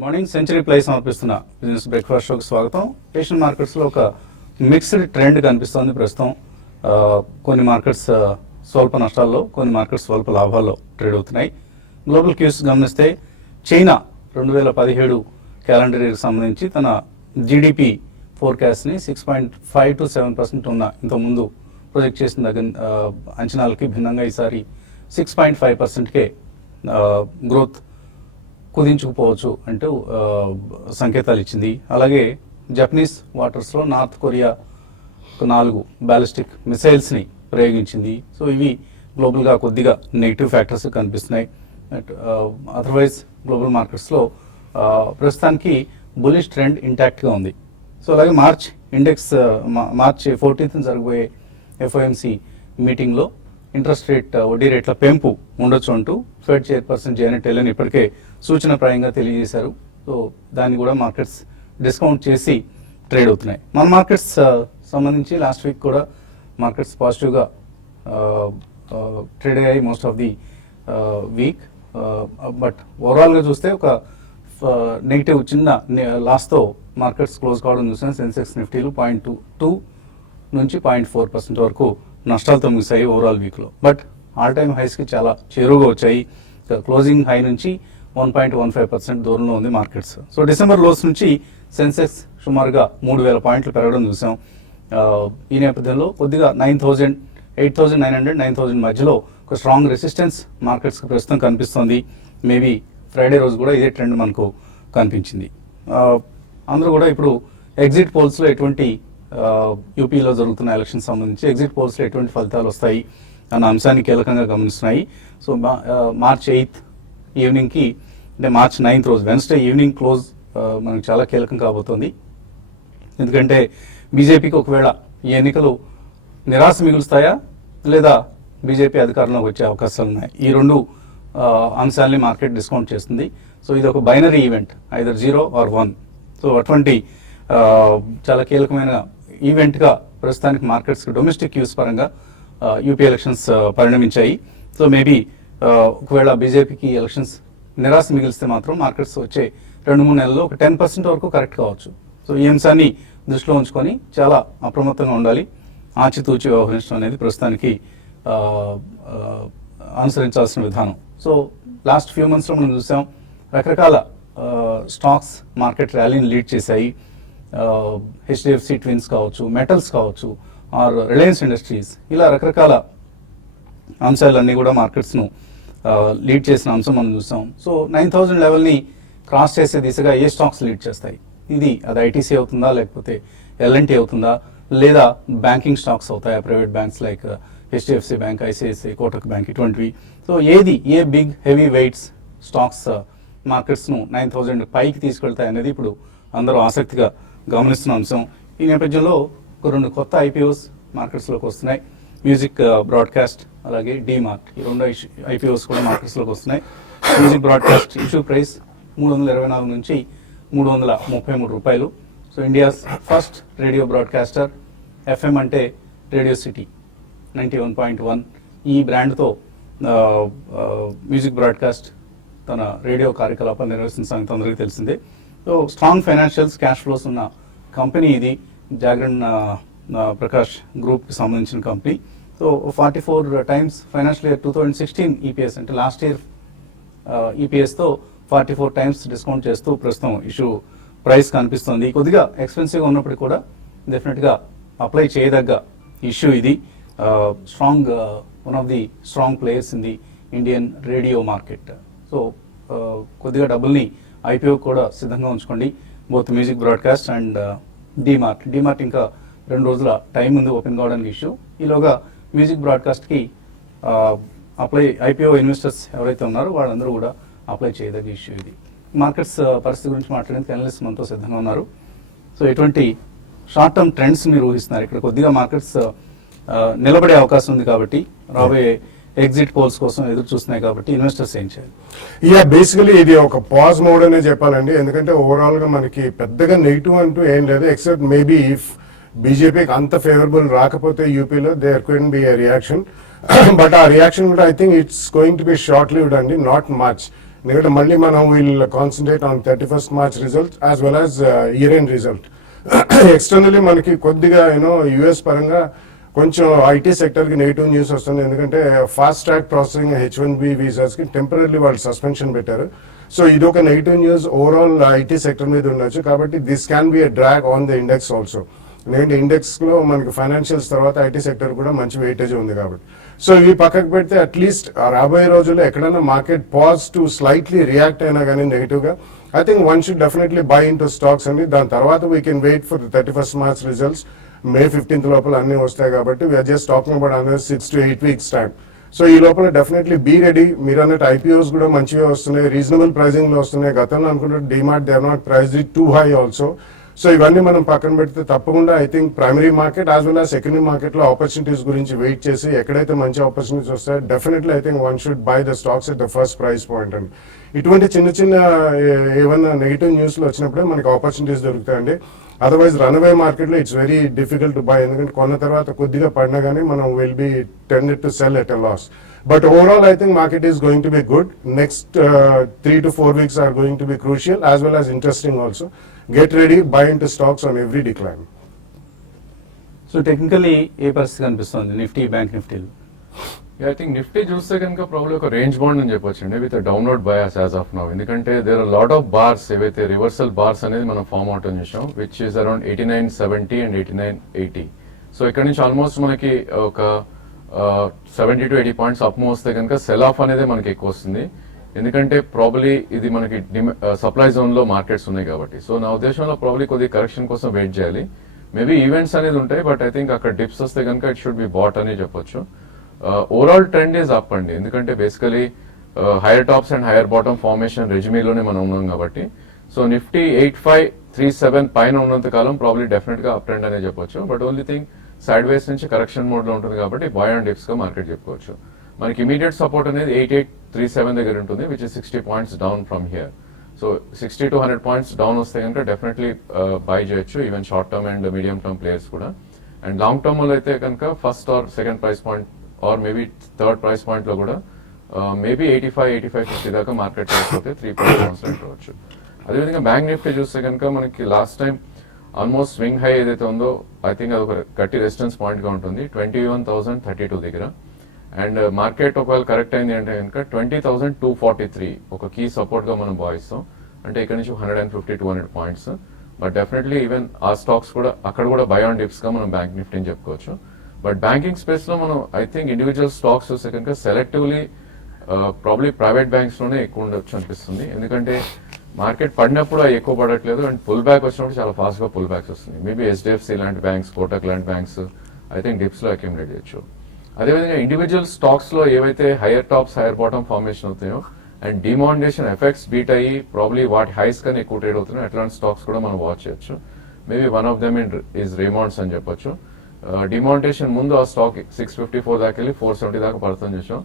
Good morning. Century ply సమర్పిస్తున్న business breakfast షోకి స్వాగతం. ఏషియన్ మార్కెట్స్లో ఒక మిక్స్డ్ ట్రెండ్ కనిపిస్తోంది ప్రస్తుతం. కొన్ని మార్కెట్స్ స్వల్ప నష్టాల్లో, కొన్ని మార్కెట్స్ స్వల్ప లాభాల్లో ట్రేడ్ అవుతున్నాయి. గ్లోబల్ క్యూస్ గమనిస్తే చైనా 2017 క్యాలెండర్ ఇయర్కి సంబంధించి తన జీడిపి ఫోర్కాస్ట్ని 6.5 to 7% ఉన్న ఇంతకుముందు ప్రొజెక్ట్ చేసిన అంచనాలకి భిన్నంగా ఈసారి 6.5%కే గ్రోత్ కుదించుకుపోవచ్చు అంటూ సంకేతాలు ఇచ్చింది. అలాగే జపనీస్ వాటర్స్లో నార్త్ కొరియా 4 బ్యాలిస్టిక్ మిసైల్స్ని ప్రయోగించింది. సో ఇవి గ్లోబల్గా కొద్దిగా నెగిటివ్ ఫ్యాక్టర్స్ కనిపిస్తున్నాయి. అదర్వైజ్ గ్లోబల్ మార్కెట్స్లో ప్రస్తుతానికి బులిష్ ట్రెండ్ ఇంటాక్ట్గా ఉంది. సో అలాగే మార్చ్ ఇండెక్స్ మార్చ్ 14th జరగబోయే ఎఫ్ఓఎంసి మీటింగ్లో ఇంట్రెస్ట్ రేట్ వడ్డీ రేట్ల పెంపు ఉండొచ్చు అంటూ ఫెడ్ చైర్పర్సన్ జేనెట్ యెలెన్ ఇప్పటికే సూచనప్రాయంగా తెలియజేశారు. సో దాన్ని కూడా మార్కెట్స్ డిస్కౌంట్ చేసి ట్రేడ్ అవుతున్నాయి. మన మార్కెట్స్ సంబంధించి లాస్ట్ వీక్ కూడా మార్కెట్స్ పాజిటివ్గా ట్రేడ్ అయ్యాయి most of the week. But ఓవరాల్గా చూస్తే ఒక నెగిటివ్ చిన్న లాస్తో మార్కెట్స్ క్లోజ్ కావడం చూసిన సెన్సెక్స్ నిఫ్టీలు 0.2 నుంచి 0.4% వరకు నష్టాలతో ముగిశాయి ఓవరాల్ వీక్లో. బట్ ఆల్ టైమ్ హైస్కి చాలా చేరువుగా వచ్చాయి. క్లోజింగ్ హై నుంచి 1.15% దూరంలో ఉంది మార్కెట్స్. సో డిసెంబర్ లోస్ నుంచి సెన్సెక్స్ సుమారుగా 3,000 పాయింట్లు పెరగడం చూసాం. ఈ నేపథ్యంలో కొద్దిగా 9,000, 8,900, 9,000 మధ్యలో ఒక స్ట్రాంగ్ రెసిస్టెన్స్ మార్కెట్స్కి ప్రస్తుతం కనిపిస్తుంది. మేబీ ఫ్రైడే రోజు కూడా ఇదే ట్రెండ్ మనకు కనిపించింది. అందరూ కూడా ఇప్పుడు ఎగ్జిట్ పోల్స్లో ఎటువంటి యూపీలో జరుగుతున్న ఎలక్షన్ సంబంధించి ఎగ్జిట్ పోల్స్లో ఎటువంటి ఫలితాలు వస్తాయి అన్న అంశాన్ని కీలకంగా గమనిస్తున్నాయి. సో మార్చ్ 8th ఈవినింగ్కి, అంటే మార్చ్ 9th రోజు వెన్స్డే ఈవినింగ్ క్లోజ్ మనకు చాలా కీలకం కాబోతోంది. ఎందుకంటే బీజేపీకి ఒకవేళ ఈ ఎన్నికలు నిరాశ మిగులుస్తాయా లేదా బీజేపీ అధికారంలోకి వచ్చే అవకాశాలు ఉన్నాయి. ఈ రెండు అంశాలని మార్కెట్ డిస్కౌంట్ చేస్తుంది. సో ఇది ఒక binary event, either 0 or 1. So అటువంటి చాలా కీలకమైన ఈవెంట్గా ప్రస్తుతానికి మార్కెట్స్కి డొమెస్టిక్ యూస్ పరంగా యూపీ ఎలక్షన్స్ పరిణమించాయి. సో మేబీ ఒకవేళ బీజేపీకి ఎలక్షన్స్ నిరాశ మిగిలిస్తే మాత్రం మార్కెట్స్ వచ్చే 2-3 నెలల్లో ఒక 10% వరకు కరెక్ట్ కావచ్చు. సో ఈ అంశాన్ని దృష్టిలో ఉంచుకొని చాలా అప్రమత్తంగా ఉండాలి. ఆచితూచి వ్యవహరించడం అనేది ప్రస్తుతానికి అనుసరించాల్సిన విధానం. సో లాస్ట్ ఫ్యూ మంత్స్లో మనం చూసాం రకరకాల స్టాక్స్ మార్కెట్ ర్యాలీని లీడ్ చేశాయి. హెచ్డిఎఫ్సి ట్విన్స్ కావచ్చు, మెటల్స్ కావచ్చు, ఆర్ రిలయన్స్ ఇండస్ట్రీస్, ఇలా రకరకాల అంశాలన్నీ కూడా మార్కెట్స్ను లీడ్ చేసిన అంశం మనం చూసాం. సో 9,000 లెవెల్ని క్రాస్ చేసే దిశగా ఏ స్టాక్స్ లీడ్ చేస్తాయి? అది ఐటీసీ అవుతుందా, లేకపోతే ఎల్ఎన్టీ అవుతుందా, లేదా బ్యాంకింగ్ స్టాక్స్ అవుతాయా, private banks like HDFC bank, ICICI, Kotak bank, ఇటువంటివి. So a big heavy weights stocks మార్కెట్స్ను 9,000 పైకి తీసుకెళ్తాయి అనేది ఇప్పుడు అందరూ ఆసక్తిగా గమనిస్తున్న అంశం. ఈ నేపథ్యంలో ఒక 2 కొత్త ఐపీఓస్ మార్కెట్స్లోకి వస్తున్నాయి. మ్యూజిక్ బ్రాడ్కాస్ట్, అలాగే డీమార్ట్, ఈ 2 ఐపీఓస్ కూడా మార్కెట్స్లోకి వస్తున్నాయి. మ్యూజిక్ బ్రాడ్కాస్ట్ ఇష్యూ ప్రైస్ 324 నుంచి 333 రూపాయలు. So India's first radio broadcaster, FM అంటే రేడియో సిటీ 91.1, ఈ బ్రాండ్తో మ్యూజిక్ బ్రాడ్కాస్ట్ తన రేడియో కార్యకలాపాలు నిర్వహిస్తున్న సంగతి అందరికీ తెలిసిందే. So strong financials, cash flows ఉన్న కంపెనీ ఇది. జాగరణ్ ప్రకాష్ గ్రూప్కి సంబంధించిన company. So 44 times financial year 2016 EPS, అంటే లాస్ట్ ఇయర్ ఈపీఎస్తో 44 times డిస్కౌంట్ చేస్తూ ప్రస్తుతం ఇష్యూ ప్రైస్ కనిపిస్తుంది. కొద్దిగా ఎక్స్పెన్సివ్గా ఉన్నప్పటికీ కూడా డెఫినెట్గా అప్లై చేయదగ్గ ఇష్యూ ఇది. Strong one of the strong players in the Indian radio market. So కొద్దిగా డబ్బుల్ని ఐపీఓ కూడా సిద్ధంగా ఉంచుకోండి, both music broadcast and DMart ఇంకా 2 రోజుల టైం ఉంది ఓపెన్ కావడానికి ఇష్యూ. ఈలోగా మ్యూజిక్ బ్రాడ్కాస్ట్కి ఐపీఓ ఇన్వెస్టర్స్ ఎవరైతే ఉన్నారో వాళ్ళందరూ కూడా అప్లై చేయదగ్గ ఇష్యూ ఇది. మార్కెట్స్ పరిస్థితి గురించి మాట్లాడేందుకు అనలిస్ట్ మనతో సిద్ధంగా ఉన్నారు. సో ఎటువంటి షార్ట్ టర్మ్ ట్రెండ్స్ మీరు ఊహిస్తున్నారు? ఇక్కడ కొద్దిగా మార్కెట్స్ నిలబడే అవకాశం ఉంది కాబట్టి, రాబోయే ఎగ్జిట్ పోల్స్ కోసం ఎదురు చూస్తున్నాయి కాబట్టి ఇన్వెస్టర్స్ ఏం చేయాలి? బేసికలీ ఇది ఒక పాజ్ మోడ్ అనే చెప్పాలండి. ఎందుకంటే ఓవరాల్ గా మనకి పెద్దగా నెగిటివ్ అంటూ ఏం లేదు, ఎక్సెప్ట్ మేబీ ఇఫ్ బీజేపీకి అంత ఫేవరబుల్ రాకపోతే యూపీలో there could be a reaction. But ఆ రియాక్షన్ కూడా I think it's going to be short lived అండి, నాట్ మచ్. ఎందుకంటే మళ్ళీ మనం will concentrate on 31st March result as well as year end result. Externally మనకి కొద్దిగా యుఎస్ పరంగా కొంచెం ఐటీ సెక్టర్కి నెగిటివ్ న్యూస్ వస్తుంది. ఎందుకంటే ఫాస్ట్ ట్రాక్ ప్రాసెసింగ్ H1B వీసాస్కి టెంపరీ వాళ్ళు సస్పెన్షన్ పెట్టారు. సో ఇది ఒక negative news overall IT sector మీద ఉండొచ్చు. కాబట్టి this can be a drag on the index also. ఎందుకంటే ఇండెక్స్లో మనకి ఫైనాన్షియల్స్ తర్వాత ఐటీ సెక్టర్ కూడా మంచి వెయిటేజ్ ఉంది కాబట్టి. సో ఇవి పక్కకు పెడితే అట్లీస్ట్ రాబోయే రోజుల్లో ఎక్కడైనా market pause to slightly react అయినా కానీ నెగిటివ్గా I think one should definitely buy into stocks అండి. దాని తర్వాత we can wait for the 31st March results. May 15th లోపల అన్ని వస్తాయి కాబట్టి we're just talking about another 6 to 8 weeks time. So ఈ లోపల డెఫినెట్లీ బీ రెడీ. మీరు అన్నట్టు ఐపీఓస్ కూడా మంచిగా వస్తున్నాయి, రీజనబుల్ ప్రైజింగ్ లో వస్తున్నాయి. గతంలో అనుకుంటే DMart they are not price too high also. So ఇవన్నీ మనం పక్కన పెడితే తప్పకుండా I think primary market as well as secondary market లో ఆపర్చునిటీస్ గురించి వెయిట్ చేసి ఎక్కడైతే మంచి ఆపర్చునిటీస్ వస్తాయో definitely I think one should buy the stocks at the first price point అండి. ఇటువంటి చిన్న చిన్న ఏమన్నా నెగిటివ్ న్యూస్లు వచ్చినప్పుడే మనకి ఆపర్చునిటీస్ దొరుకుతాయండి. అదర్వైజ్ రన్అవే మార్కెట్లో it's very difficult to buy. ఎందుకంటే కొన్న తర్వాత కొద్దిగా పడినా కానీ మనం will be tended to sell at a loss. But overall I think market is going to be good. Next 3 to 4 weeks are going to be crucial as well as interesting also. Get ready, buy into stocks on every decline. So technically ఏ పరిస్థితి కనిపిస్తుంది Nifty, bank నిఫ్టీలు? I think Nifty చూస్తే కనుక probably ఒక range bound అని చెప్పొచ్చు అండి, with downward bias as of now. ఎందుకంటే there are lot of bars, ఏవైతే రివర్సల్ బార్స్ అనేది మనం ఫార్మ్ అవుట్ అని చూసాం, which is around 8970 and 8980. So ఇక్కడ నుంచి ఆల్మోస్ట్ మనకి ఒక 70 to 80 పాయింట్స్ అప్ వస్తే కనుక సెల్ ఆఫ్ అనేది మనకి ఎక్కువ వస్తుంది. ఎందుకంటే ప్రాబ్లీ ఇది మనకి సప్లై జోన్ లో మార్కెట్స్ ఉన్నాయి కాబట్టి. సో నా ఉద్దేశంలో ప్రాబ్లీ కొద్దిగా కరెక్షన్ కోసం వెయిట్ చేయాలి. మేబీ ఈవెంట్స్ అనేది ఉంటాయి, బట్ ఐ థింక్ అక్కడ డిప్స్ వస్తే కనుక ఇట్ షుడ్ బి బాట్ అని చెప్పొచ్చు. ఓవరాల్ ట్రెండ్ ఈజ్ అప్ అండి, ఎందుకంటే basically higher tops and higher bottom formation రెజ్యూమీలోనే మనం ఉన్నాం కాబట్టి. సో నిఫ్టీ 8537 పైన ఉన్నంత కాలం ప్రాబ్లీ డెఫినెట్ గా అప్ ట్రెండ్ అనే చెప్పొచ్చు. But only thing sideways నుంచి కరెక్షన్ మోడ్ లో ఉంటుంది కాబట్టి బాయ్ అండ్ డిప్స్ గా మార్కెట్ చెప్పుకోవచ్చు. మనకి ఇమీడియట్ సపోర్ట్ అనేది 8837 దగ్గర ఉంటుంది, which is 60 points down from here. So 60 to 100 points down వస్తే కనుక డెఫినెట్లీ బై చేయొచ్చు, even short term and medium term players కూడా. అండ్ లాంగ్ టర్మ్ లో అయితే కనుక first or second price point or maybe third price point లో కూడా maybe 85-50 దాకా మార్కెట్ అయిపోతే 3 పాయింట్స్ ఎంటర్. అదేవిధంగా బ్యాంక్ నిఫ్టీ చూస్తే కనుక మనకి last time almost swing high ఏదైతే ఉందో ఐ థింక్ అది ఒక గట్టి రెసిస్టెన్స్ పాయింట్ గా ఉంటుంది 21,032 దగ్గర. అండ్ మార్కెట్ ఒకవేళ కరెక్ట్ అయింది అంటే కనుక 20,243 ఒక కీ సపోర్ట్ గా మనం భావిస్తాం. అంటే ఇక్కడ నుంచి 150-200 పాయింట్స్. బట్ డెఫినెట్లీ ఈవెన్ ఆ స్టాక్స్ కూడా అక్కడ కూడా బై ఆన్ డిప్స్ గా మనం బ్యాంక్ నిఫ్టీ అని చెప్పుకోవచ్చు. బట్ బ్యాంకింగ్ స్పేస్ లో మనం ఐ థింక్ ఇండివిజువల్ స్టాక్స్ చూస్తే కనుక సెలెక్టివ్లీ ప్రాబ్లీ ప్రైవేట్ బ్యాంక్స్ లోనే ఎక్కువ ఉండొచ్చు అనిపిస్తుంది. ఎందుకంటే మార్కెట్ పడినప్పుడు అవి ఎక్కువ పడట్లేదు, అండ్ పుల్ బ్యాక్ వచ్చినప్పుడు చాలా ఫాస్ట్ గా పుల్ బ్యాక్స్ వస్తుంది. మేబీ HDFC లాంటి బ్యాంక్స్, కోటక్ లాంటి బ్యాంక్స్ ఐ థింక్ డిప్స్ లో అక్యుములేట్ చేయొచ్చు. అదేవిధంగా ఇండివిజువల్ స్టాక్స్ లో ఏవైతే hire tops hire bottom formation అవుతాయో అండ్ డిమాండేషన్ ఎఫెక్ట్స్ బీట్ అయ్యి ప్రాబ్లీ వాటి హైస్ కన్నా ఎక్కువ ట్రేడ్ అవుతున్నాయి, అట్లాంటి స్టాక్స్ కూడా మనం వాచ్ చేయొచ్చు. Maybe one of them is Raymond's అని చెప్పొచ్చు. డిమాంటేషన్ ముందు ఆ స్టాక్ 654 దాకా వెళ్ళి 470 దాకా పడుతుంది చూసాం.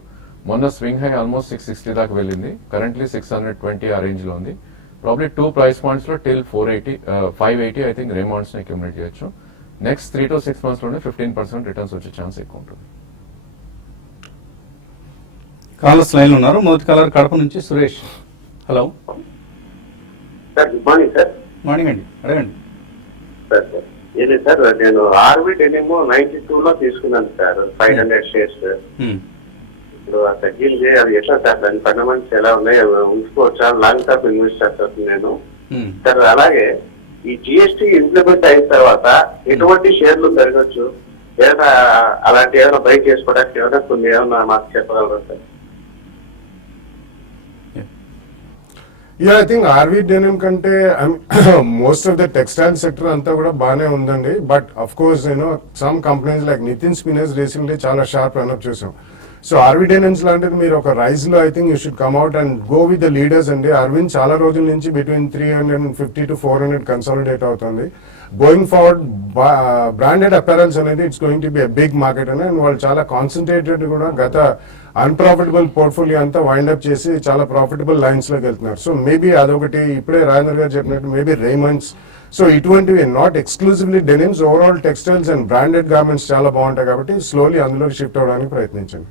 మొన్న స్వింగ్ హై ఆల్మోస్ట్ 660 దాకా వెళ్ళింది, కరెంట్లీ 620 ఆ రేంజ్ లో ఉంది. ప్రాబ్లీ 2 ప్రైస్ పాయింట్స్ లో టిల్ 580 ఐ థింక్ రేమాండ్స్ ని అక్యుములేట్ చేయొచ్చు. నెక్స్ట్ 3 to 6 months లోనే 15% రిటర్న్స్ వచ్చే ఛాన్స్ ఎక్కువ ఉంటుంది. కాలర్స్ లైన్ లో ఉన్నారు. మొదటి కాలర్ కడప నుంచి Suresh. Hello sir, good morning sir. Morning అండి, అడగండి. సార్ ఏది సార్, నేను ఆర్వి డెనిమ్ 92 లో తీసుకున్నాను సార్, 500 షేర్స్. ఇప్పుడు ఆ తగ్గింది, అది ఎట్లా సార్, దాని ఫండమెంట్స్ ఎలా ఉన్నాయి, ఉంచుకోవచ్చా, లాంగ్ టర్మ్ ఇన్వెస్టర్ సార్ నేను. సార్ అలాగే ఈ జిఎస్టీ ఇంప్లిమెంట్ అయిన తర్వాత ఎటువంటి షేర్లు పెరగచ్చు, ఏదైనా అలాంటి ఏమైనా బై చేసుకోవడానికి ఏమైనా కొన్ని ఏమైనా మాకు చెప్పగలరా sir? I think Aarvee denim కంటే most of the textile sector అంతా కూడా బాగానే ఉందండి. But of course some companies like Nitin spinners recently చాలా షార్ప్ రన్అప్ చూసాం. సో ఆర్వీ డెనిమ్స్ లాంటిది మీరు ఒక రైజ్ లో I think you should come out and go with the leaders అండి. అరవింద్ చాలా రోజుల నుంచి బిట్వీన్ 350 to 400 కన్సాలిడేట్ అవుతుంది. గోయింగ్ ఫార్వర్డ్ బ్రాండెడ్ అపారల్స్ అనేది it's going to B a big market అని, అండ్ వాళ్ళు చాలా కాన్సన్ట్రేటెడ్ కూడా గత అన్ప్రాఫిటబుల్ పోర్ట్ఫోలియో అంతా వైండ్ అప్ చేసి చాలా ప్రాఫిటబుల్ లైన్స్ లోకి వెళ్తున్నారు. సో మేబీ అదొకటి, ఇప్పుడే రాజేంద్ర గారు చెప్పినట్టు మేబీ రేమండ్స్. సో ఇటువంటివి not exclusively denims, overall textiles and branded garments చాలా బాగుంటాయి కాబట్టి స్లోలీ అందులోకి షిఫ్ట్ అవడానికి ప్రయత్నించండి.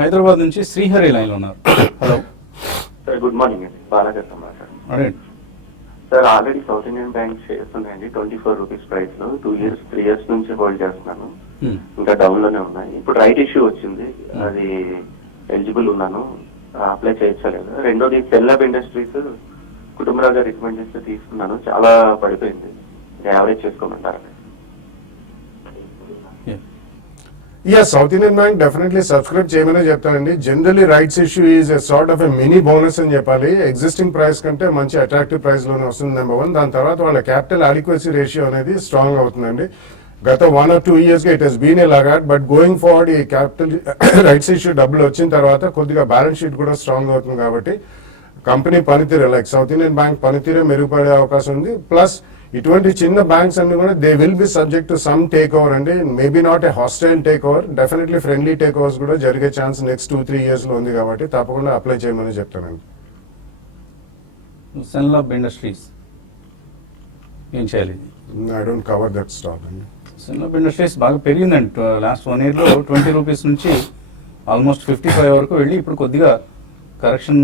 హైదరాబాద్ నుంచి శ్రీహరి లైన్ లో ఉన్నారు. హలో సార్ గుడ్ మార్నింగ్ అండి, బాలాజీ సార్. అడగండి. Sir already south Indian bank shares ఉన్నాయండి 24 రూపీస్ ప్రైస్ లో. 2 years 3 years నుంచి హోల్డ్ చేస్తున్నాను. ఇంకా డౌన్ లోనే ఉన్నాయి. ఇప్పుడు రైట్ ఇష్యూ వచ్చింది, అది ఎలిజిబుల్ ఉన్నాను, అప్లై చేయొచ్చలేదు. రెండోది సెల్లాబ్ ఇండస్ట్రీస్ కుటుంబరావు గారు రికమెండ్ చేస్తే తీసుకున్నాను, చాలా పడిపోయింది, యావరేజ్ చేసుకోమంటారు. South Indian bank definitely subscribe చేయమనే చెప్తానండి. Generally rights issue is a sort of a mini bonus అని చెప్పాలి. ఎగ్జిస్టింగ్ ప్రైస్ కంటే మంచి అట్రాక్టివ్ ప్రైస్ లోనే వస్తుంది నెంబర్ 1. దాని తర్వాత వాళ్ళ క్యాపిటల్ అడిక్వసీ రేషియో అనేది స్ట్రాంగ్ అవుతుందండి. గత 1 or 2 years గా it has been a laggard, but going forward ఈ క్యాపిటల్ రైట్స్ ఇష్యూ డబ్బులు వచ్చిన తర్వాత కొద్దిగా బ్యాలెన్స్ షీట్ కూడా స్ట్రాంగ్ అవుతుంది కాబట్టి కంపెనీ పనితీరు లైక్ సౌత్ ఇండియన్ బ్యాంక్ పనితీరే మెరుగుపడే అవకాశం ఉంది. ప్లస్ ఇటువంటి చిన్న బ్యాంక్స్ అన్ని కూడా they will be subject to some takeover అండి. Maybe not a hostile takeover, definitely friendly takeovers కూడా జరిగే ఛాన్స్ నెక్స్ట్ 2-3 years లో ఉంది కాబట్టి తప్పకుండా అప్లై చేయమని చెప్తానండి. సెన్లాబ్ ఇండస్ట్రీస్ ఏం చేయాలి? I don't cover that stock అండి. సెన్లాబ్ ఇండస్ట్రీస్ బాగా పెరిగిందండి. లాస్ట్ 1 year లో 20 రూపీస్ నుంచి ఆల్మోస్ట్ 55 వరకు వెళ్ళి ఇప్పుడు కొద్దిగా కరెక్షన్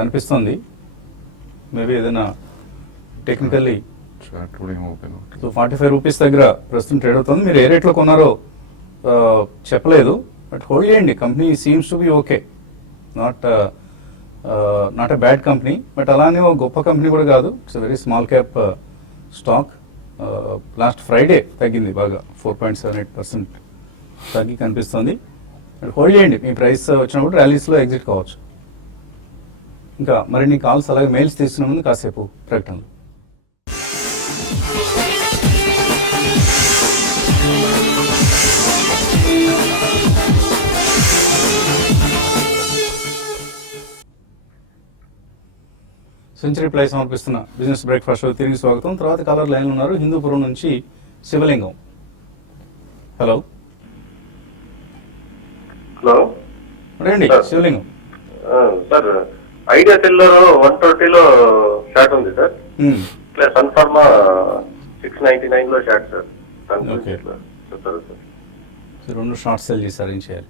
కనిపిస్తుంది. మేబీ ఏదైనా టెక్నికల్లీ చార్ట్ కూడా ఏం ఓపెన్ సో 45 రూపీస్ దగ్గర ప్రస్తుతం ట్రేడ్ అవుతుంది. మీరు ఏ రేట్లో కొన్నారో చెప్పలేదు, బట్ హోల్డ్ చేయండి. Company seems to be okay, not a bad company, but అలానే ఒక గొప్ప కంపెనీ కూడా కాదు. It's very small cap stock. Last Friday తగ్గింది బాగా, 4.78% తగ్గి కనిపిస్తుంది. హోల్డ్ చేయండి, మీ ప్రైస్ వచ్చినప్పుడు ర్యాలీస్లో ఎగ్జిట్ కావచ్చు. ఇంకా మరిన్ని కాల్స్ అలాగే మెయిల్స్ తీసుకునే ముందు కాసేపు ప్రకటనలు. సెంచరీ ప్లై సమర్పిస్తున్న బిజినెస్ బ్రేక్ఫాస్ట్ తిరిగి స్వాగతం. తర్వాత కాలర్ లైన్ ఉన్నారు, హిందూపురం నుంచి శివలింగం. హలో హలో రండి శివలింగం. సార్ ఐడియా సెల్లో 120లో షార్ట్ ఉంది సార్. ప్లస్ సన్ఫార్మా 699లో షార్ట్ సార్. Okay. చెప్తారు సార్. 2 షార్ట్ సెల్ చేశారు, ఏం చేయాలి?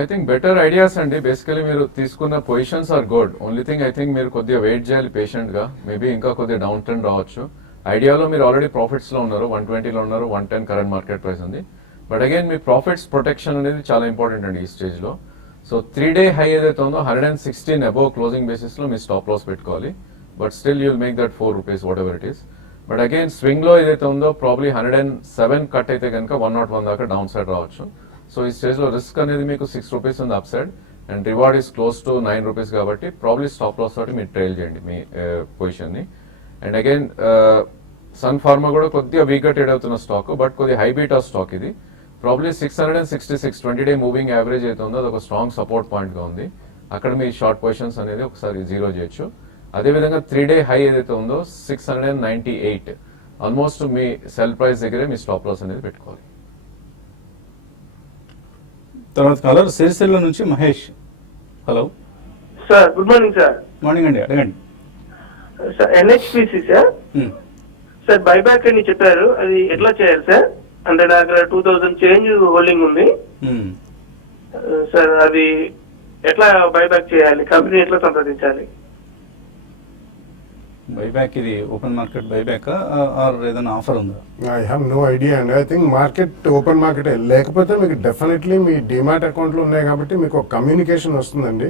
ఐ థింక్ బెటర్ ఐడియాస్ అండి. బేసికలీ మీరు తీసుకున్న positions are good. Only thing I think మీరు కొద్దిగా వెయిట్ చేయాలి పేషెంట్ గా. మేబీ ఇంకా కొద్దిగా డౌన్ ట్రెండ్ రావచ్చు. ఐడియాలో మీరు ఆల్రెడీ ప్రాఫిట్స్ లో ఉన్నారు, 120లో ఉన్నారు, 110 కరెంట్ మార్కెట్ ప్రైస్ ఉంది. But again me profits protection అనేది చాలా ఇంపార్టెంట్ అండి ఈ స్టేజ్ లో. సో 3-day హై ఏదైతే ఉందో 116 అబోవ్ క్లోజింగ్ బేసిస్ లో మీ స్టాప్ లాస్ పెట్టుకోవాలి. But still you'll make that 4 rupees what ever it is. But again swing లో ఏదైతే ఉందో ప్రాబ్లీ 107 కట్ అయితే కనుక 101 దాకా డౌన్ సైడ్ రావచ్చు. సో ఈ స్టేజ్ లో రిస్క్ అనేది మీకు 6 rupees ఉంది up side, and reward is close to 9 rupees కాబట్టి ప్రాబ్లీ స్టాప్ లాస్ తోటి మీరు ట్రైల్ చేయండి మీ పొజిషన్ ని. అండ్ అగైన్ సన్ ఫార్మా కూడా కొద్దిగా వీక్ గా ట్రేడ్ అవుతున్న స్టాక్, బట్ కొద్దిగా హై బీటా స్టాక్ ఇది. ప్రాబ్లీ 666 20-day మూవింగ్ యావరేజ్ అయితే ఉందో అది ఒక స్ట్రాంగ్ సపోర్ట్ పాయింట్ గా ఉంది. అక్కడ మీ షార్ట్ పొజిషన్స్ అనేది ఒకసారి జీరో చేయొచ్చు. అదేవిధంగా 3-day హై ఏదైతే ఉందో 698 ఆల్మోస్ట్ మీ సెల్ ప్రైస్ దగ్గరే మీ స్టాప్ లాస్ అనేది పెట్టుకోవాలి. తర్వాత కాలర్ సిరిసిల్ల నుంచి Mahesh. Hello sir good morning sir. Morning అండి, అడగండి. Sir NHPC sir sir buyback అని చెప్పారు, అది ఎట్లా చేయాలి సార్? అంటే నా దగ్గర 2000 చేంజ్ హోల్డింగ్ ఉంది సార్, అది ఎట్లా బైబ్యాక్ చేయాలి? కంపెనీ ఎట్లా సంప్రదించాలి? బైబ్యాక్ ఇది ఓపెన్ మార్కెట్ బైబ్యాక్ ఆర్ ఏదైనా ఆఫర్ ఉందా? ఐ హ్యావ్ నో ఐడియా అండి. I think market open market లేకపోతే మీకు డెఫినెట్లీ మీ డిమాట్ అకౌంట్లు ఉన్నాయి కాబట్టి మీకు ఒక కమ్యూనికేషన్ వస్తుందండి.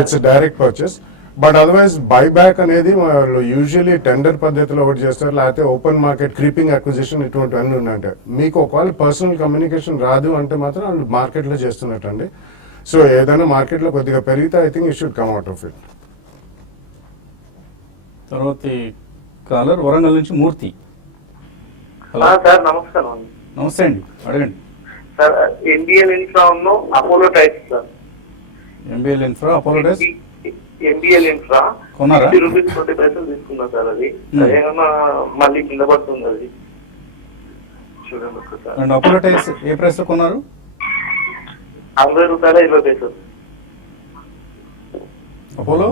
It's direct purchase. But otherwise buyback అనేది వాళ్ళు యూజువల్లీ టెండర్ పద్ధతిలో ఒకటి చేస్తారు, లేకపోతే ఓపెన్ మార్కెట్ క్రీపింగ్ అక్విజిషన్ ఇటువంటివన్నీ ఉన్నాయంటే మీకు ఒకవేళ పర్సనల్ కమ్యూనికేషన్ రాదు అంటే మాత్రం వాళ్ళు మార్కెట్లో చేస్తున్నట్టు అండి. సో ఏదైనా మార్కెట్లో కొద్దిగా పెరిగితే I think you should come out of it. తర్వాత కాలర్ వరంగల్ నుంచి మూర్తి. హలో సార్ నమస్కారం. నమస్తే అండి, అడగండి. Sir Indian infra Apollo tyres sir. MBL infra Apollo tyres MBL infra కొన్నారా? 50 రూపీస్ 20 పైసలు తీసుకున్నా సార్. అది ఏమన్నా మళ్ళీ కింద పడుతుంది, అది చూడండి ఒకసారి. And Apollo tiles A price లో కొన్నారు? 60 రూపాయల 20 పైసలు. Apollo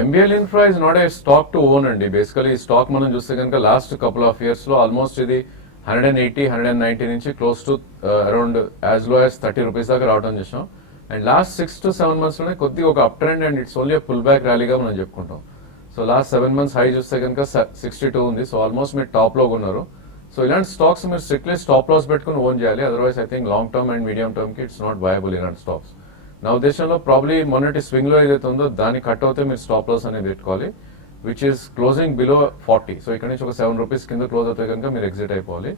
MBL infra is not a stock to own అండి. బేసికలీ ఈ స్టాక్ మనం చూస్తే కనుక లాస్ట్ కపుల్ ఆఫ్ ఇయర్స్ లో ఆల్మోస్ట్ ఇది 180, 190 నుంచి close to around as low as 30 rupees దాకా రావడం చేసాం. అండ్ లాస్ట్ 6 to 7 monthsలోనే కొద్దిగా ఒక uptrend and it's only pullback ర్యాలీగా మనం చెప్పుకుంటాం. సో లాస్ట్ 7 months హై చూస్తే కనుక 62 ఉంది. సో ఆల్మోస్ట్ మీరు టాప్ లో ఉన్నారు. సో ఇలాంటి స్టాక్స్ మీరు స్ట్రిక్ట్లీ స్టాప్ లాస్ పెట్టుకుని ఓన్ చేయాలి. Otherwise I think long term and medium term కి ఇట్స్ నాట్ వయబుల్ ఇలాంటి స్టాక్స్. నా ఉద్దేశంలో ప్రాబ్లీ మొన్నటి స్వింగ్ లో ఏదైతే ఉందో దాన్ని కట్ అవుతే మీరు స్టాప్ లాస్ అనేది పెట్టుకోవాలి, which is closing below 40. So ఇక్కడ నుంచి ఒక 7 రూపీస్ కింద క్లోజ్ అవుతే కనుక మీరు ఎగ్జిట్ అయిపోవాలి.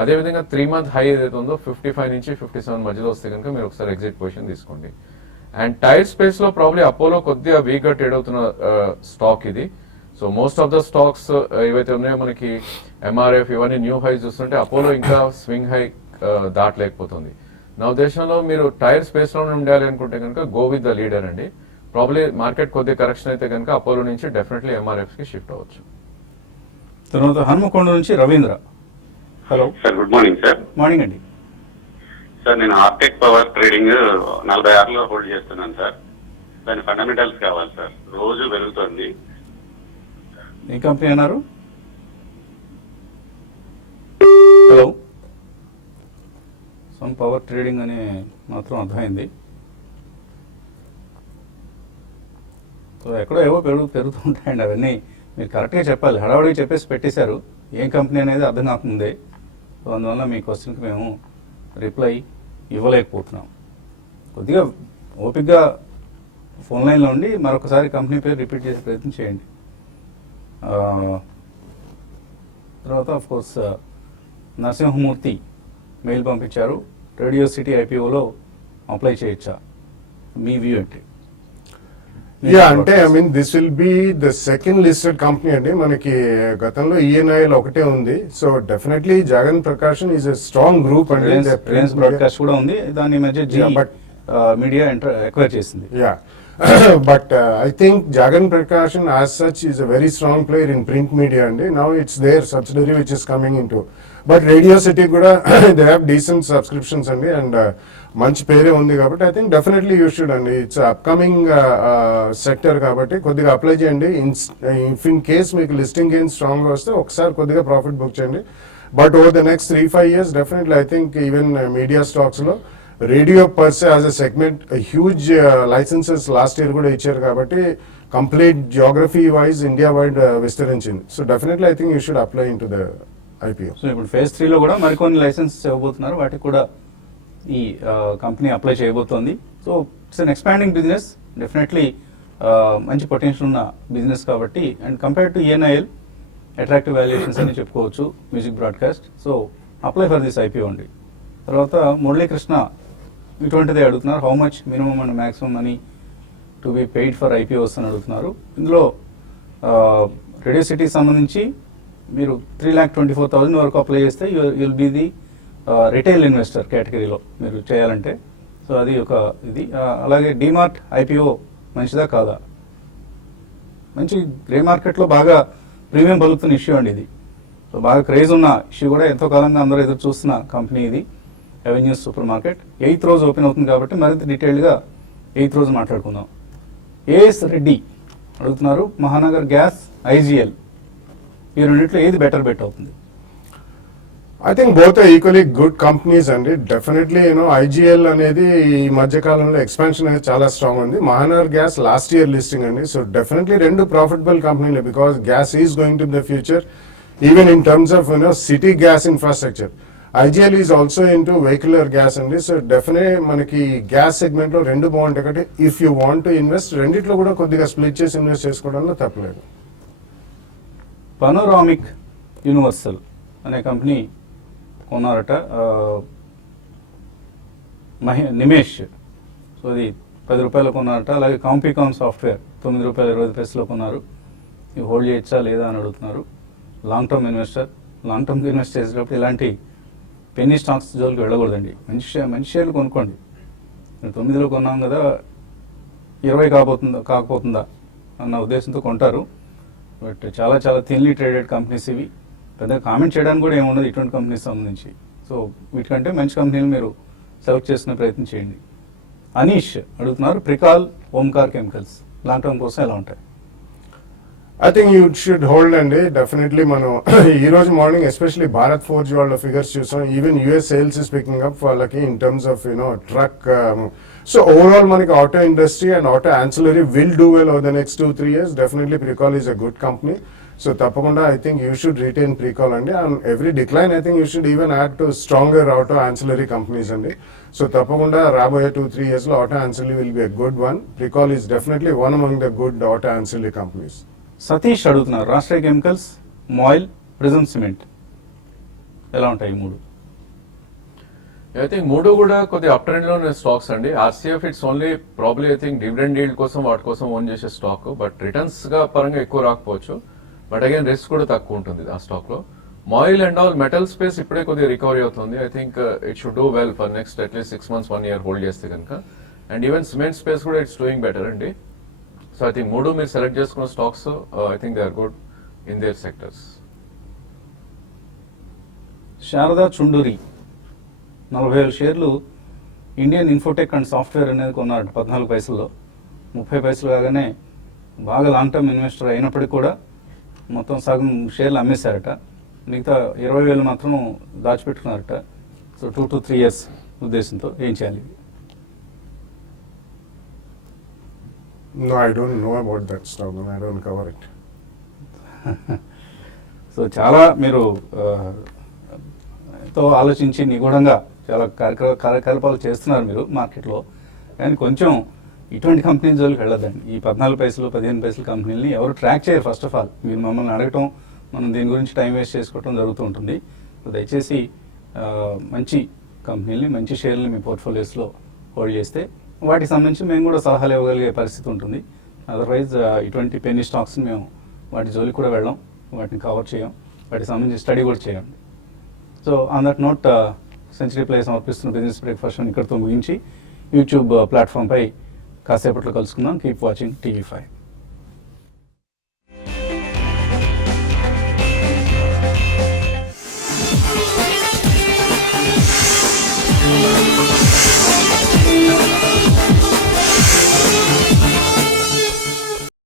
అదేవిధంగా 3 month హై ఏదైతే ఉందో 55 నుంచి 57 మధ్యలో వస్తే కనుక మీరు ఒకసారి ఎగ్జిట్ పొజిషన్ తీసుకోండి. అండ్ టైర్ స్పేస్ లో ప్రాబ్లీ అపోలో కొద్దిగా వీక్ గా ట్రేడ్ అవుతున్న స్టాక్ ఇది. So most of the stocks ఏవైతే ఉన్నాయో మనకి ఎంఆర్ఎఫ్ ఇవన్నీ న్యూ హై చూస్తుంటే అపోలో ఇంకా స్వింగ్ హై దాటలేకపోతుంది. నా ఉద్దేశంలో మీరు టైర్ స్పేస్ లోనే ఉండాలి అనుకుంటే కనుక గో విత్ ద లీడర్ అండి. ప్రాబ్లీ మార్కెట్ కొద్దిగా కరెక్షన్ అయితే కనుక అపోలో నుంచి డెఫినెట్లీ ఎంఆర్ఎఫ్ కి షిఫ్ట్ అవ్వచ్చు. తర్వాత హన్మకొండ నుంచి Ravindra. Hello sir, good morning sir. Morning అండి. సార్, నేను ఆర్టెక్ పవర్ ట్రేడింగ్ 46లో హోల్డ్ చేస్తున్నాను సార్. దాని ఫండమెంటల్స్ కావాలి సార్. రోజు పెరుగుతుంది. ఏ కంపెనీ అన్నారు? హలో, సమ్ పవర్ ట్రేడింగ్ అని మాత్రం అర్థమైంది. సో ఎక్కడో ఏవో పెరుగుతుంటాయండి. అవన్నీ మీరు కరెక్ట్గా చెప్పాలి. హడావుడిగా చెప్పేసి పెట్టేశారు. ఏం కంపెనీ అనేది అర్థం కాకముందే. సో అందువల్ల మీ క్వశ్చన్కి మేము రిప్లై ఇవ్వలేకపోతున్నాం. కొద్దిగా ఓపిక్గా ఫోన్ లైన్లో ఉండి మరొకసారి కంపెనీ పేరు రిపీట్ చేసే ప్రయత్నం చేయండి. తర్వాత ఆఫ్ కోర్స్ నరసింహమూర్తి మెయిల్ పంపించారు. రేడియో సిటీ ఐపీఓలో అప్లై చేయొచ్చా? మీ వ్యూ ఏంటి? యా, అంటే I mean this will be the second listed company అండి. మనకి గతంలో ఈఎన్ఐఎల్ ఒకటే ఉంది. So definitely Jagan Prakashan is a strong group అండి. రిలయన్స్ బ్రాడ్కాస్ట్ కూడా ఉంది. దాని మధ్య మీడియా ఎక్వైర్ చేసింది. Yeah, but I think Jagan Prakashan as such is a very strong player in print media and now it's their subsidiary which is coming into. But Radio City kuda they have decent subscriptions and manchi pere undi kabatti I think definitely you should and it's upcoming sector kabatti koddiga apply cheyandi. If in case meeku listing gains strong ga vaste okkasari koddiga profit book cheyandi. But over the next 3-5 years definitely I think even media stocks lo radio per se as a segment huge licenses last year కూడా ఇచ్చారు కాబట్టి complete geography wise India wide విస్తరించింది. So definitely I think you should apply in to the IPO. So ఇప్పుడు phase 3లో కూడా మరికొన్ని license ఇవ్వబోతున్నారు. వాటికి కూడా ఈ కంపెనీ అప్లై చేయబోతోంది. So it's an expanding business. Definitely మంచి పొటెన్షియల్ ఉన్న బిజినెస్ కాబట్టి and compare to ENIL attractive valuations అని చెప్పుకోవచ్చు music broadcast. So apply for this IPO అండి. తర్వాత మురళీకృష్ణ ఇటువంటిదే అడుగుతున్నారు. How much minimum and maximum money to be paid for IPOs అని అడుగుతున్నారు. ఇందులో రేడియో సిటీకి సంబంధించి మీరు 3,24,000 వరకు అప్లై చేస్తే you'll be the retail investor కేటగిరీలో మీరు చేయాలంటే. సో అది ఒక ఇది. అలాగే డిమార్ట్ ఐపీఓ మంచిదా కాదా? మంచి గ్రే మార్కెట్లో బాగా ప్రీమియం పలుకుతున్న ఇష్యూ అండి ఇది. సో బాగా క్రేజ్ ఉన్న ఇష్యూ కూడా ఎంతో కాలంగా అందరూ ఎదురు చూస్తున్న కంపెనీ ఇది. అవెన్యూస్ సూపర్ మార్కెట్ 8th రోజు ఓపెన్ అవుతుంది కాబట్టి మరింత డీటెయిల్గా 8th రోజు మాట్లాడుకుందాం. ఏఎస్ రెడ్డి అడుగుతున్నారు మహానగర్ గ్యాస్, ఐజీఎల్ ఈ రెండింటిలో ఏది బెటర్ బెట్ అవుతుంది? I think both are equally good companies అండి. డెఫినెట్లీ ఐజీఎల్ అనేది ఈ మధ్య కాలంలో ఎక్స్పాన్షన్ అనేది చాలా స్ట్రాంగ్ ఉంది. Mahanagar gas last year listing అండి. సో డెఫినెట్లీ రెండు ప్రాఫిటబుల్ కంపెనీలు because gas is going to the future even in terms of city gas infrastructure. IGL is also into vehicular gas అండి. సో డెఫినెట్ మనకి gas segment లో రెండు బాగుంటాయి కాబట్టి if you want to invest రెండిట్లో కూడా కొద్దిగా స్ప్లిట్ చేసి ఇన్వెస్ట్ చేసుకోవడంలో తప్పలేదు. పనోరామిక్ యూనివర్సల్ అనే కంపెనీ కొన్నారట నిమేష్. సో అది 10 రూపాయలు కొన్నారట. అలాగే కాంపికాన్ సాఫ్ట్వేర్ 9 రూపాయలు 25 పైసలు కొన్నారు. ఇవి హోల్డ్ చేయొచ్చా లేదా అని అడుగుతున్నారు. Long term investor. లాంగ్ టర్మ్కి ఇన్వెస్ట్ చేసేటప్పుడు ఇలాంటి పెన్నీ స్టాక్స్ జోలికి వెళ్ళకూడదండి. మంచి షేర్లు కొనుక్కోండి. 9లో కొన్నాం కదా 20 కాకపోతుందా అన్న ఉద్దేశంతో కొంటారు. బట్ చాలా చాలా థిన్లీ ట్రేడెడ్ కంపెనీస్ ఇవి. పెద్దగా కామెంట్ చేయడానికి కూడా ఏముండదు ఇటువంటి కంపెనీస్ సంబంధించి. సో వీటికంటే మంచి కంపెనీలు మీరు సెలెక్ట్ చేసుకునే ప్రయత్నం చేయండి. అనీష్ అడుగుతున్నారు Pricol, Omkar chemicals long term కోసం ఎలా ఉంటాయి? I think you should hold అండి. డెఫినెట్లీ మనం ఈ రోజు మార్నింగ్ ఎస్పెషల్లీ భారత్ ఫోర్జ్ వాళ్ళ ఫిగర్స్ చూసాం. Even US sales is picking up వాళ్ళకి in terms of truck. So overall మనకి auto industry and auto ancillary will do well over the next 2-3 years. Definitely Pricol is a good company. So తప్పకుండా I think you should retain Pricol అండి. And every decline I think you should even add to stronger auto ancillary companies అండి. So తప్పకుండా రాబోయే 2-3 years లో auto ancillary will be a good one. Pricol is definitely one among the good auto ancillary companies. Satish అడుగుతున్నారు, Rashtriya chemicals, మాయిల్, prism cement ఎలా ఉంటాయి ఈ మూడు? I think మూడు కూడా కొద్దిగా అప్ ట్రెండ్ లో ఉన్న స్టాక్స్ అండి. RCF it's only probably I think dividend deal కోసం వాటి కోసం ఓన్ చేసే స్టాక్, బట్ రిటర్న్స్ గా పరంగా ఎక్కువ రాకపోవచ్చు, బట్ అగైన్ రిస్క్ కూడా తక్కువ ఉంటుంది ఆ స్టాక్ లో. MOIL and all metal space ఇప్పుడే కొద్దిగా రికవరీ అవుతుంది. I think it should do well for next at least 6 months 1 year hold చేస్తే కనుక. అండ్ ఈవెన్ సిమెంట్ స్పేస్ కూడా ఇట్స్ డూయింగ్ బెటర్ అండి. సో ఐ థింక్ మూడు మీరు సెలెక్ట్ చేసుకున్న stocks I think they are good in their sectors. Sharada Chunduri 40,000 షేర్లు Indian Infotech and software అనేది కొన్నాడు 14 పైసల్లో. 30 పైసలు కాగానే బాగా లాంగ్ టర్మ్ ఇన్వెస్టర్ అయినప్పటికీ కూడా మొత్తం సగం షేర్లు అమ్మేశారట. మిగతా 20,000 మాత్రం దాచిపెట్టుకున్నారట. సో 2 to 3 years ఉద్దేశంతో ఏం చేయాలి? No, I don't know about that stock. I don't cover it. So చాలా మీరు ఎంతో ఆలోచించి నిగూఢంగా చాలా కార్యకలాపాలు చేస్తున్నారు మీరు మార్కెట్లో. కానీ కొంచెం ఇటువంటి కంపెనీ జోలికి వెళ్ళదండి. ఈ 14 పైసలు 15 పైసలు కంపెనీలని ఎవరు ట్రాక్ చేయరు. ఫస్ట్ ఆఫ్ ఆల్ మీరు మమ్మల్ని అడగటం, మనం దీని గురించి టైం వేస్ట్ చేసుకోవడం జరుగుతూ ఉంటుంది. సో దయచేసి మంచి కంపెనీలని, మంచి షేర్లని మీ పోర్ట్ఫోలియోస్లో హోల్డ్ చేస్తే వాటికి సంబంధించి మేము కూడా సలహాలు ఇవ్వగలిగే పరిస్థితి ఉంటుంది. అదర్వైజ్ ఇటువంటి పెన్నీ స్టాక్స్ని మేము వాటి జోలికి కూడా వెళ్ళాం, వాటిని కవర్ చేయం, వాటికి సంబంధించి స్టడీ కూడా చేయండి. So on that note century play సమర్పిస్తున్న బిజినెస్ బ్రేక్ఫాస్ట్ ఇక్కడితో ముగించి యూట్యూబ్ ప్లాట్ఫామ్పై కాసేపట్లో కలుసుకుందాం. Keep watching TV5.